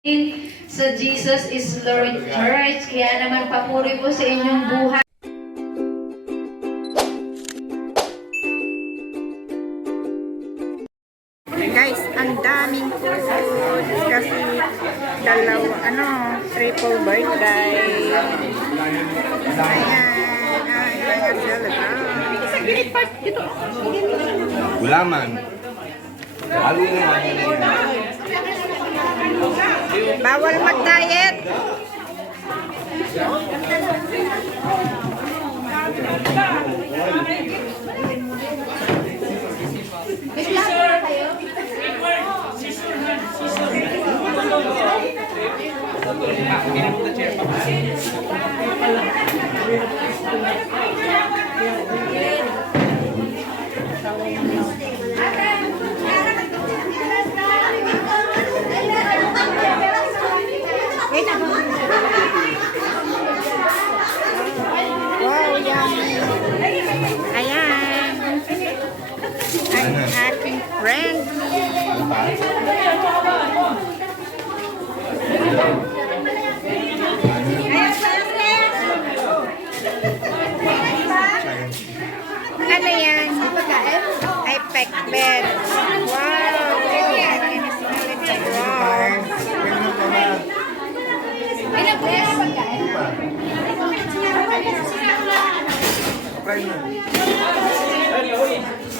Sa Jesus is Lord Church. Kaya naman papuri po sa inyong buhay. Guys, ang daming food kasi triple birthday. Gulaman. Bawal mag-diet. Wow, yummy. Ayan. Ang aking friend. Ano yan? Ay, pekbet. Wow. Ayan, smell it abroad.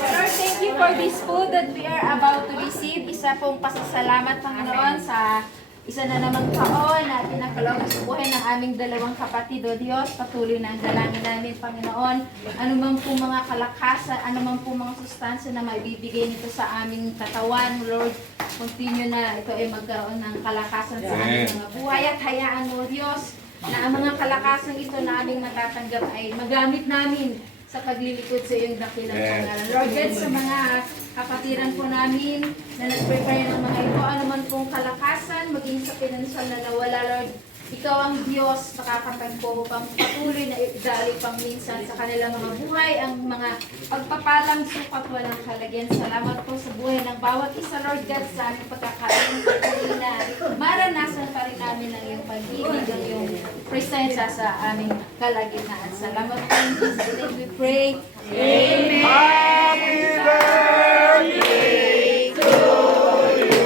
Lord, thank you for this food that we are about to receive. Isa pong pasasalamat, Panginoon, sa isa na namang taon na pinakalaw sa buhay ng aming dalawang kapatid. O Diyos, patuloy na ang dalangin namin, Panginoon. Ano man po mga kalakasan, ano man po mga sustansya na maibibigay nito sa aming katawan, Lord, continue na ito ay magkaroon ng kalakasan sa aming mga buhay. At hayaan mo, Diyos, na ang mga kalakasan ito na aming matatanggap ay magamit namin sa paglilingkod sa iyong dakilang pangalan. Lord God, sa mga kapatiran po namin na nag-prepare ng mga ito, anuman pong kalakasan, maging sa pinansyal na nawala, Lord, ikaw ang Diyos, nakakatagpo upang patuloy na idali pang minsan sa kanilang mga buhay, ang mga pagpapalang sukat walang kalagyan. Salamat po sa buhay ng bawat isa, Lord God, sa aming pagkakain, patuloy na maranasan pa rin namin ang iyong pag-ibig, ang iyong presensya sa aming kalagitnaan. Salamat po in Jesus' name we pray. Amen. Happy birthday to you.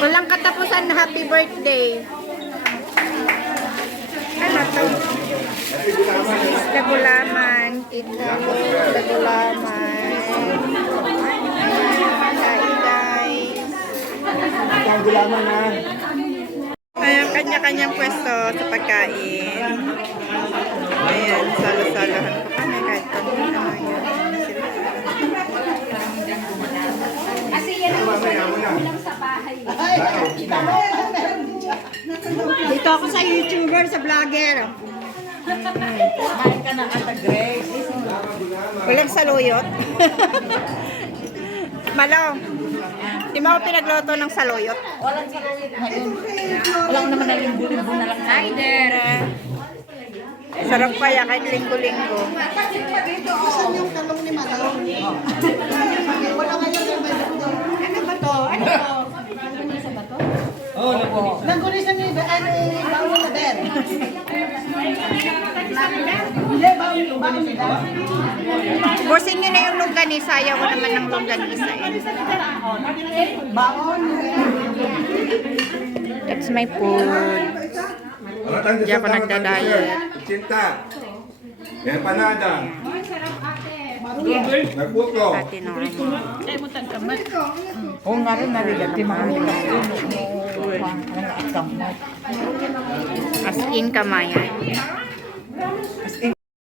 Walang katapusan na happy birthday. Ano to? Isda gulaman. Isda gulaman. Hi guys. Ang gulaman na. Ayan, kanya-kanyang pwesto sa pagkain. Ayan, salo-salohan pa kami kahit kanina. Ayan, sila. Kasi yan ang ulam sa bahay. Dito ako sa YouTuber, sa vlogger. Kumain ka na Ate Grace. Walang saluyot. Malo, di mo ako pinagluto ng saluyot? Walang saluyot ngayon. Walang naman na linggo-linggo na lang. Hi there. Sarap kaya kahit linggo-linggo. Saan yung talong ni Malong? Wala ngayon yung may luto. Ano ba to? Ano to? Nagunisan ni Baon na Ben. Hindi, Baon ni Ben. Bosin nyo na yung longganisa. Ayaw ko naman ng longganisa. Baon. That's my food. Hindi ako nagda-diet. Cinta. Empanada. Nagbuto. Pati normal. Oo nga rin, narigat. As in kamayan.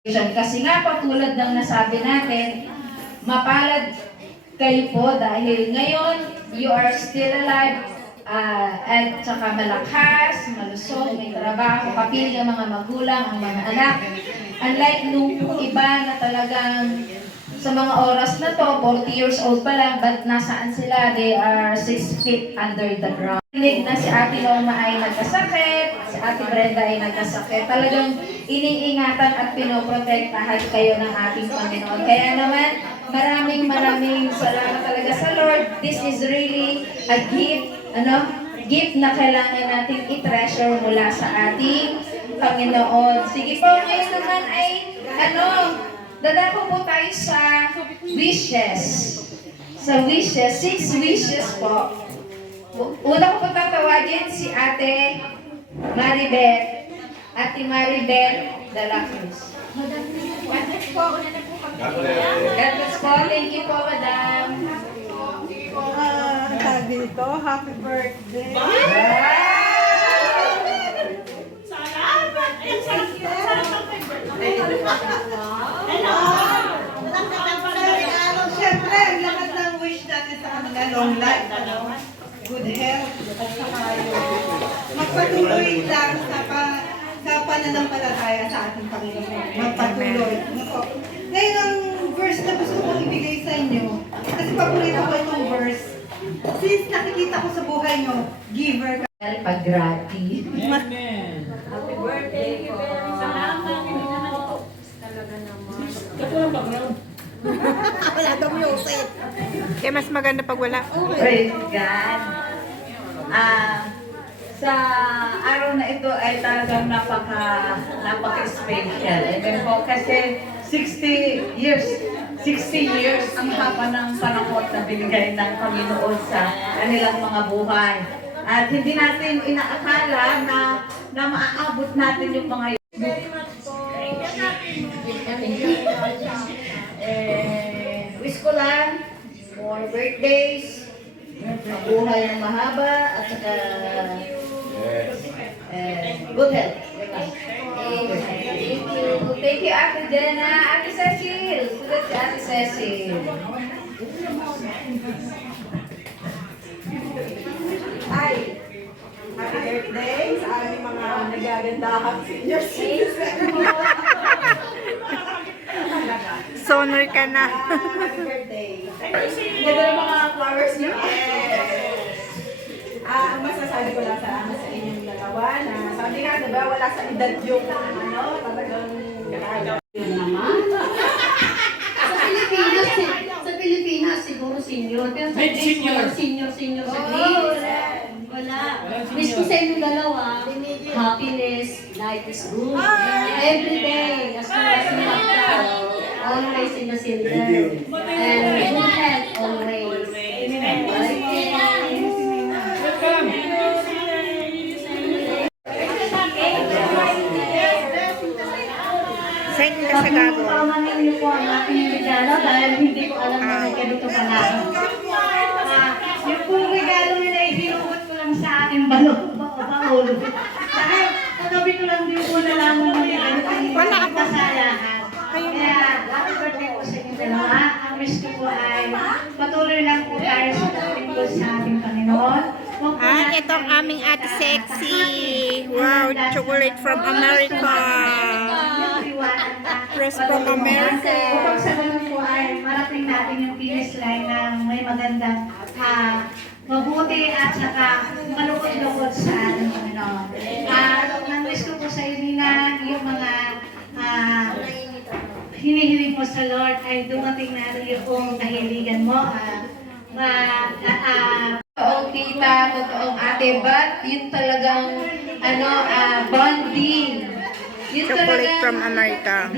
Kasi nga po tulad ng nasabi natin, mapalad kayo po dahil ngayon you are still alive at saka malakas, malusog, may trabaho, kapiling ang mga magulang, ang mga anak. Unlike nung iba na talagang sa mga oras na to, 40 years old pa lang, but nasaan sila? They are 6 feet under the ground. Rinig na si Ate Norma ay nagkasakit, si Ate Brenda ay nagkasakit. Talagang iniingatan at pinoprotektahan kayo ng ating Panginoon. Kaya naman, maraming salamat talaga sa Lord. This is really a gift, gift na kailangan natin i-treasure mula sa ating Panginoon. Sige po, ngayon naman ay, dadako po tayo sa wishes. Sa wishes, 6 wishes po. Una ko po tatawagin si Ate Maribeth. Ate Maribeth de la Cruz. Madam, God bless po. Una na po kami. God bless po. Thank you po, Madam. Sabi dito, happy birthday. Siyempre, ang lahat ng wish natin sa kanila, long life, good health, at saka yung magpatuloy lang sa pananampalataya sa ating Panginoon. Magpatuloy. Ngayon, ang verse na gusto kong ibigay sa inyo, kasi paborito ko itong verse. Since nakikita ko sa buhay nyo, giver ka. Pag-grati. Happy birthday po. Salamat po. Talaga naman. Wala daw music. Kaya mas maganda pag wala. Praise God. Sa araw na ito ay talagang napaka-special. Amen po kasi 60 years ang haba ng panahon na binigay ng Panginoon sa kanilang mga buhay. At hindi natin inaakala na maaabot natin yung mga wish ko lang more birthdays, mabuhay ng mahaba, at saka good health. Thank you, Ate Jenna. Ate Cecil. Sulat si Ate Cecil. Ay, happy birthday sa aming mga nagagandahang senior citizen. Sonor ka na. Happy birthday. Ganda ng mga flowers niyo. Ang masasabi ko lang sa inyong dalawa na sabi nga, diba, wala sa edad yung talagang Sa Pilipinas siguro senior. Pero sa senior sa grade. Wala. Wish ko sa inyong dalawa, happiness, life is good. Every day, as long as you have God, always in the center. And good health always. Send ka sa gago. Pamanin niyo po ang aking regalo dahil hindi ko alam na may ganito pala. Yung pong regalo nila ay binuot ko lang sa aking baul. Dahil kagabi ko lang din po nalaman na may ganito ang kasayahan. Kaya happy birthday po sa inyong dalawa. Ang wish ko po ay patuloy lang po tayo sa pagtingkol sa ating Panginoon. Ito ang aming Ate Sexy. Wow, chocolate from America. Press from America. Upang sa ganun po ay marating natin yung finish line na may magandang mabuti at saka malukod-lukod sa ating Panginoon. Ang wish ko po sa iyo, Nina, yung mga hinihiling mo sa Lord ay dumating na yung kahiligan mo. Totoong tita, totoong ate, but yun talagang, bonding. Yun Chocolate from America.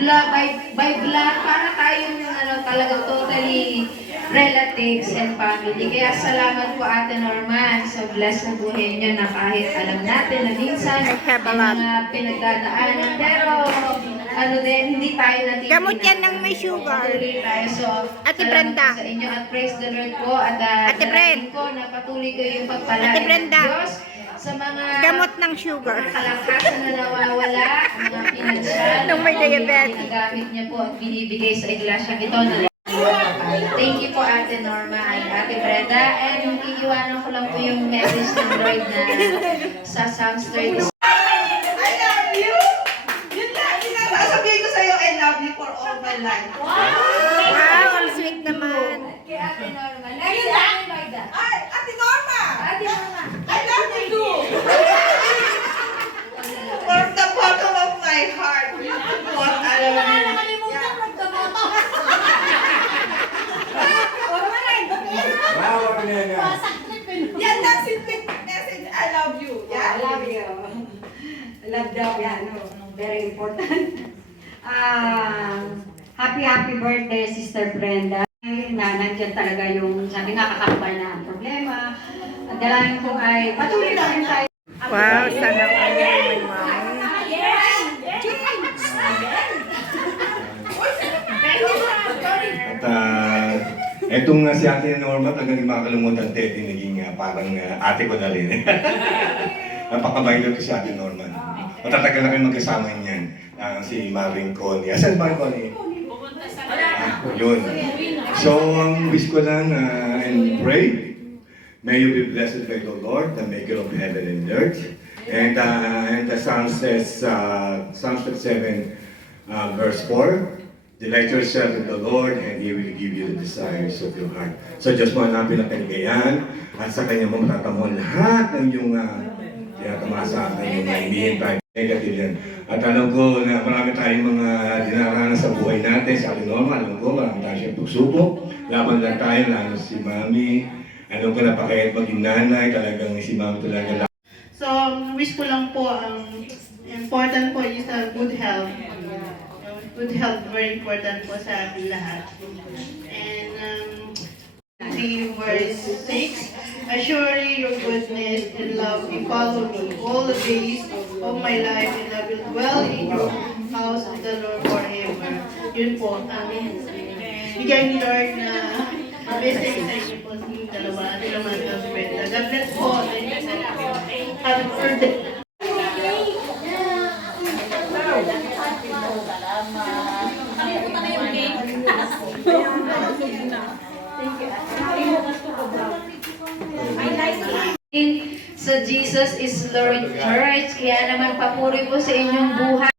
By blood, para tayong talagang totally relatives and family. Kaya salamat po Ate Norman sa bless na buhay niyo na kahit alam natin na minsan I have a ang lot. mga pinagdadaanan. Pero hindi tayo natin Gamot yan ng may sugar. Patuloy tayo. So, Ate salamat Brenda. po sa inyo at praise the Lord po. At Ate Bren. ko na patuloy ko yung pagpalain Ate Brenda. ng Diyos sa mga Gamot ng sugar. kalakasan na nawawala, ang mga pinansyal, Nung may diabetes. ginagamit niya po at binibigay sa iglesia ito na thank you po Ate Norma at Ate Brenda, and iiwanan ko lang po yung message ng Lord na sa Psalms 30. I love you! Yun lang, sasabihin ko sa'yo, I love you for all my life. Wow, ang Dominic naman. Kay Ate Norma. Next, si Ate Maida. Ay, Ate Norma! Ate Norma. I love you too! From the bottom of my heart. What I love you. Wow, ano yan yan? Yan lang simple message, I love you. Yeah? I love you. I love that. Yeah, no, very important. Happy birthday, Sister Brenda. Na nandiyan talaga yung sabi nga kakakabal na ang problema. Ang dalangin ko ay patuloy na rin tayo. Wow, sana all may mami. At etong si Ate Norma, talagang hindi makakalimutan Teddy, naging parang ate ko na rin. Napakabait ito si Ate Norma. Matatagal na kayo magkasama niyan. Si Maring Connie. Asan Maring Connie? Yun. So, ang wish ko lang and pray, may you be blessed by the Lord, the maker of heaven and earth. And the Psalm says, Psalm 7, verse 4, delight yourself in the Lord and He will give you the desires of your heart. So just mo hanapin ang kaligayahan at sa Kanya mo matatamo lahat ng iyong tinatamasa at iyong hinihintay. Negative yan. At alam ko na marami tayong mga dinaranas sa buhay natin. Sa akin Norma, alam ko marami tayo siyang pagsubok. Laban lang tayo, lalo si Mami. Alam ko napakayat maging nanay. Talagang si Mami talaga. So, wish ko lang po, ang important po is good health. Good health, very important po sa ating lahat. And 3 verse 6, surely your goodness and love will follow me all the days of my life, and I will dwell in your house of the Lord forever. Yun po, amen. Bigyan ni Lord na blessing sa inyo po sa dalawa, ating naman ng Brenda. God bless po. Have a good day. Sa Jesus is Lord Church. Kaya naman papuri po sa inyong buhay.